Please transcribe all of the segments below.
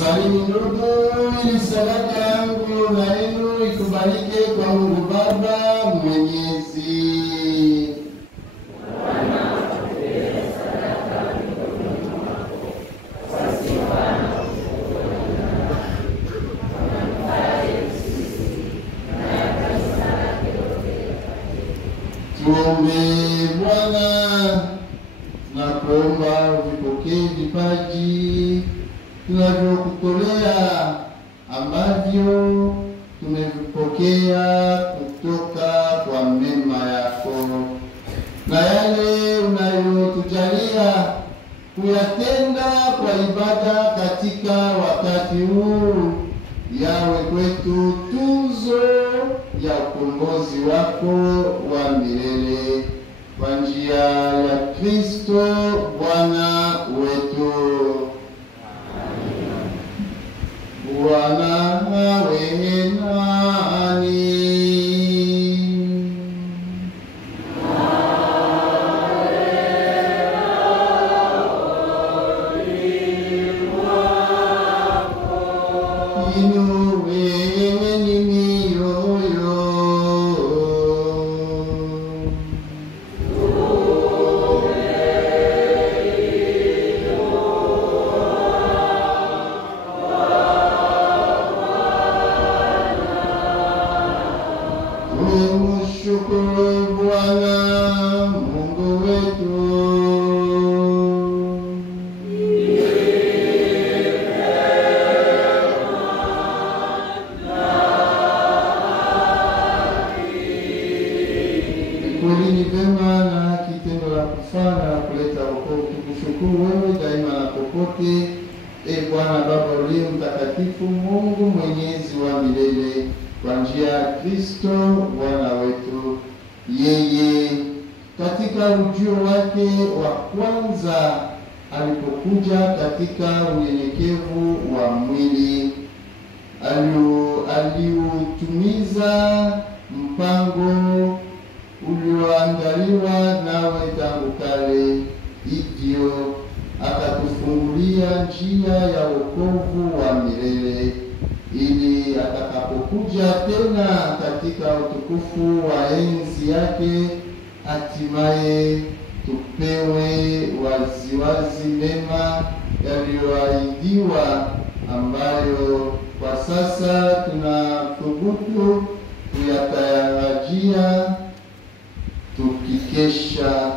Salini ndugu, ili sadaka yangu na yenu ikubalike kwa Mungu Baba Mwenyezi. Tuombe. Bwana, na kuomba uvipokee vipaji tunavyokutolea ambavyo tumevipokea kutoka kwa mema yako, na yale unayotujalia kuyatenda kwa ibada katika wakati huu yawe kwetu tuzo ya ukombozi wako wa milele, kwa njia ya Kristo Bwana wetu. Bwana awe nani. Shukuru Bwana Mungu wetu. Kweli ni vema na kitendo la kufanya kuleta wokovu, kukushukuru wewe daima na popote, Bwana Baba uliye mtakatifu, Mungu mwenyezi wa milele, kwa njia ya Kristo Bwana wetu. Yeye katika ujio wake wa kwanza alipokuja katika unyenyekevu wa mwili, aliutumiza mpango ulioandaliwa nawe tangu kale, hivyo akatufungulia njia ya wokovu wa milele, ili atakapokuja tena katika utukufu wa enzi yake, hatimaye tupewe waziwazi mema yaliyoahidiwa, ambayo kwa sasa tunathubutu kuyatarajia tukikesha.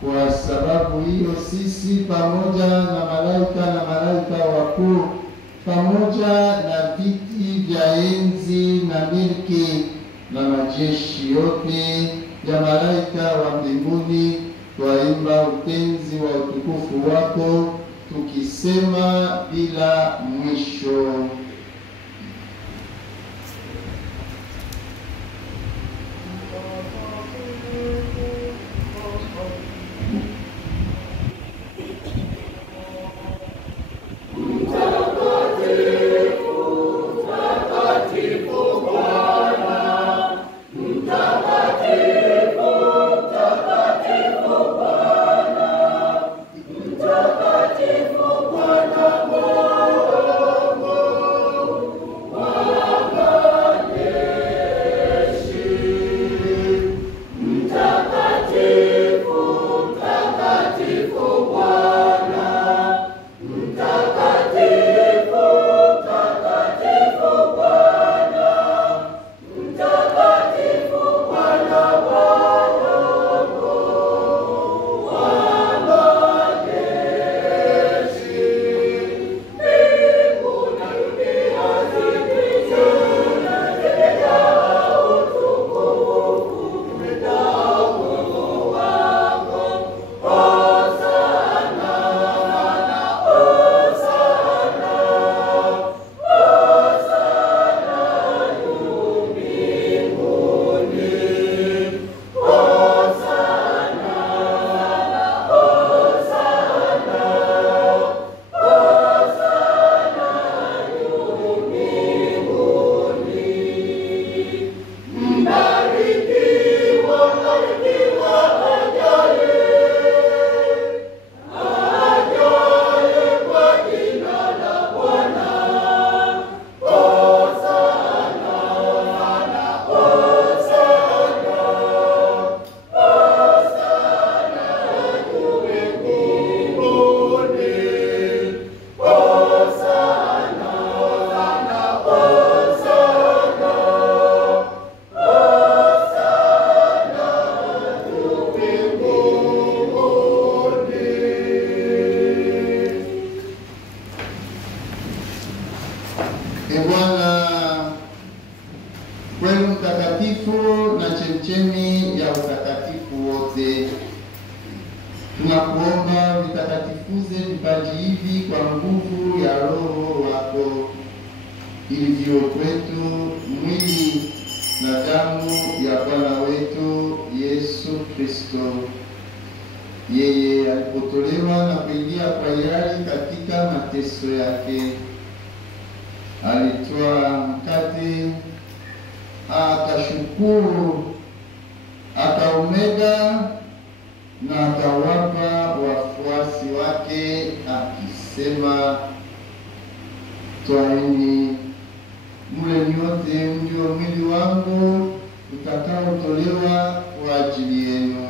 Kwa sababu hiyo sisi pamoja na malaika wakuu, pamoja na viti vya enzi na milki na majeshi yote ya malaika wa mbinguni, twaimba utenzi wa utukufu wako, tukisema bila mwisho: Bwana kweli mtakatifu na chemchemi ya utakatifu wote, tunakuomba vitakatifuze vipaji hivi kwa nguvu ya Roho wako, ili viwe kwetu mwili na damu ya Bwana wetu Yesu Kristo. Yeye alipotolewa na kuingia kwa hiari katika mateso yake, alitoa mkate, akashukuru, akaumega na akawapa wafuasi wake akisema, twaeni mle nyote, ndio mwili wangu utakaotolewa kwa ajili yenu.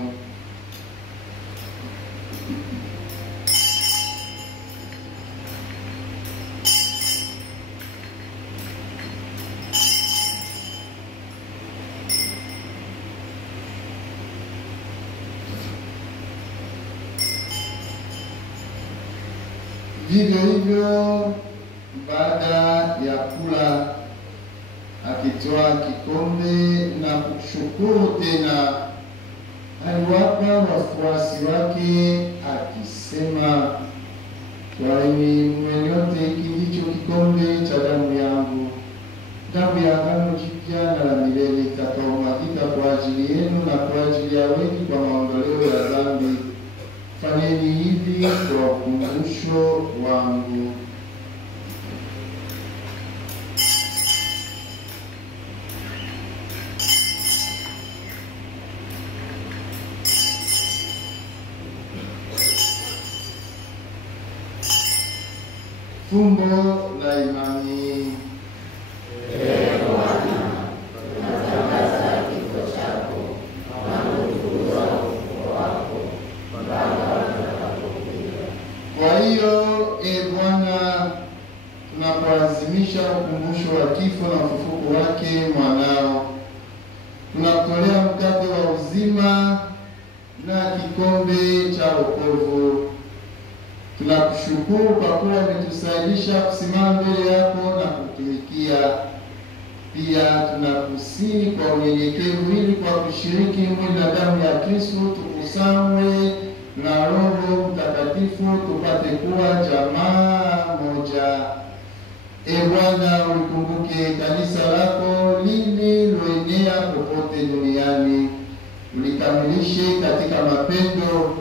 Vivyo hivyo, baada ya kula, akitoa kikombe na kushukuru tena, aliwapa wafuasi wake akisema, twaeni mnywe nyote, hiki ndicho kikombe cha damu yangu, damu ya agano jipya na la milele, itakaomwagika kwa ajili yenu na kwa ajili ya wengi kwa maondoleo ya dhambi. Fanyeni hivi kwa ukumbusho wangu. Fumbo la imani. Kwa hiyo, Bwana, tunapoazimisha ukumbusho wa kifo na ufufuko wake mwanao, tunakutolea mkate wa uzima na kikombe cha wokovu. Tunakushukuru kwa kuwa umetusaidia kusimama mbele yako na kutumikia. Pia tunakusihi kwa unyenyekevu, ili kwa kushiriki mwili na damu ya Kristo tukusanywe na Roho Mtakatifu tupate kuwa jamaa moja. Bwana, ulikumbuke kanisa lako lililoenea popote duniani, ulikamilishe katika mapendo,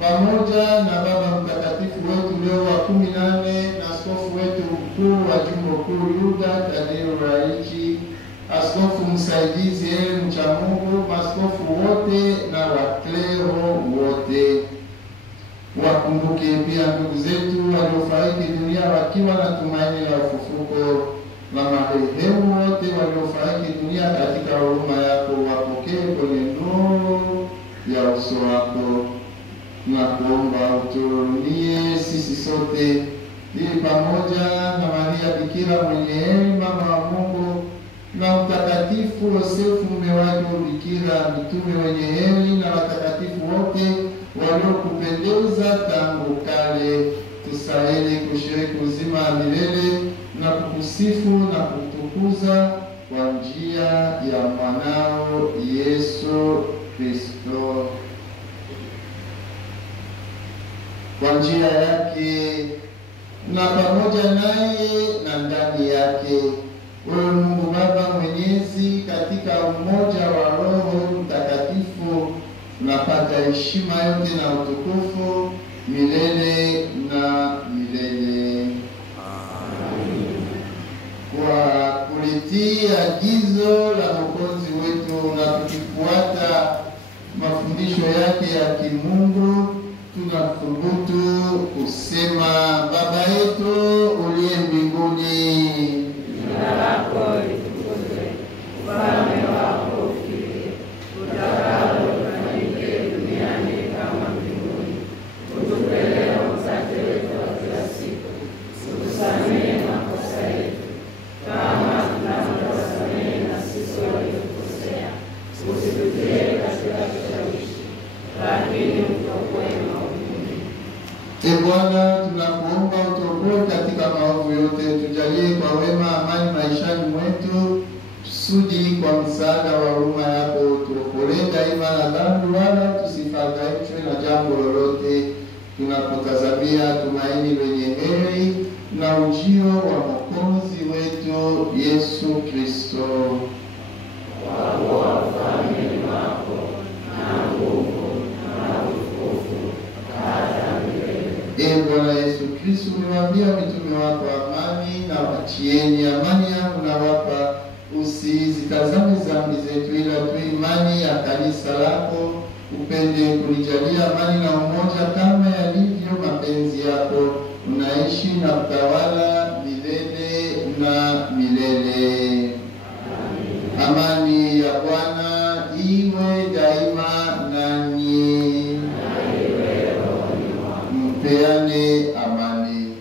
pamoja na Baba Mtakatifu wetu Leo wa 18 na askofu wetu mkuu wa jimbo kuu Yuda Tadeo Raichi, askofu msaidizi Mchamungu, maaskofu wote na waklero wote. Wakumbuke pia ndugu zetu waliofariki dunia wakiwa na tumaini la ufufuko, na marehemu wote waliofariki dunia katika huruma yako, wapokee kwenye nuru ya uso wako. Na kuomba utuhurumie sisi sote, ili pamoja na Maria Bikira mwenye heri, mama wa Mungu, na Mtakatifu Yosefu mume wake Bikira, mitume wenye heri, na watakatifu wote waliokupendeza tangu kale, tusahili kushiriki uzima wa milele na kukusifu na kutukuza kwa njia ya mwanao Yesu Kristo. Kwa njia yake na pamoja naye na ndani yake, wewe Mungu Baba Mwenyezi, katika umoja wa Roho Mtakatifu, unapata heshima yote na utukufu milele na milele. Amen. Kwa kulitii agizo la Mwokozi wetu na kufuata mafundisho yake ya kimungu, tunathubutu kusema: Baba yetu uliye mbinguni, jina lako litukuzwe, ufalme wako ufike, utakalo lifanyike duniani kama mbinguni. Utupe leo mkate wetu wa kila siku, utusamehe makosa yetu kama tunavyowasamehe na sisi waliotukosea, usitutie katika kishawishi, lakini utuokoe maovuni. Bwana, tunakuomba utuokoe katika vyote, tujalie kwa wema amani maishani mwetu, tusudi kwa msaada wa huruma yako tuokolee daima na dhambi, wala tusifadhaishwe na jambo lolote, tunapotazamia tumaini lenye heri na ujio wa Mwokozi wetu Yesu Kristo. Bwana Yesu Kristo, uliwaambia mitume wako, amani na wachieni, amani yangu na wapa, usizitazame dhambi zetu ila tu imani ya kanisa lako. Upende kulijalia amani na umoja kama yalivyo mapenzi yako, unaishi na kutawala milele na milele. Amani ya Bwana iwe daima nanyi. Mpeane amani.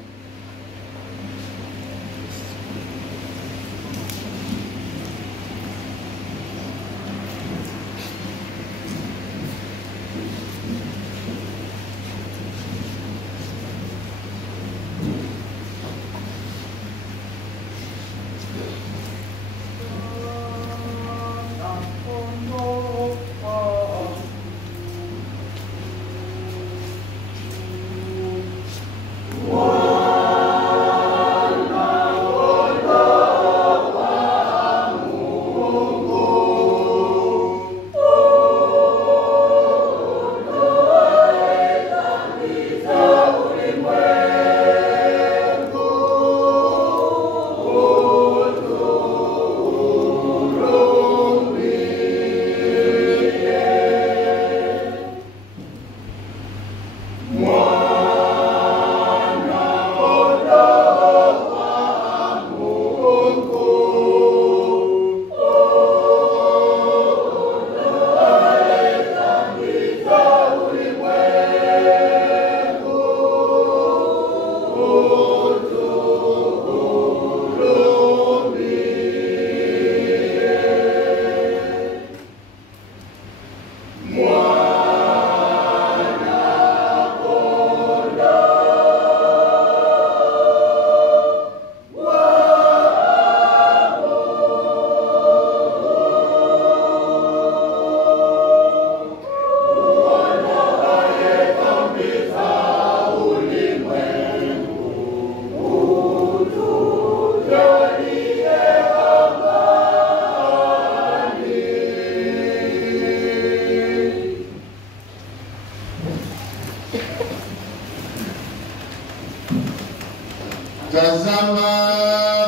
Tazama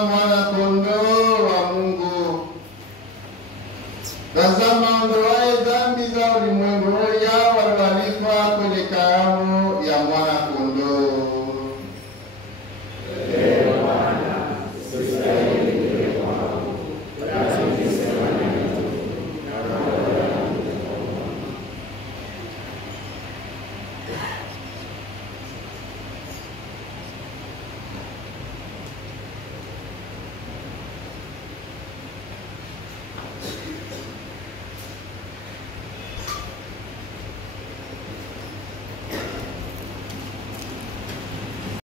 mwana kondoo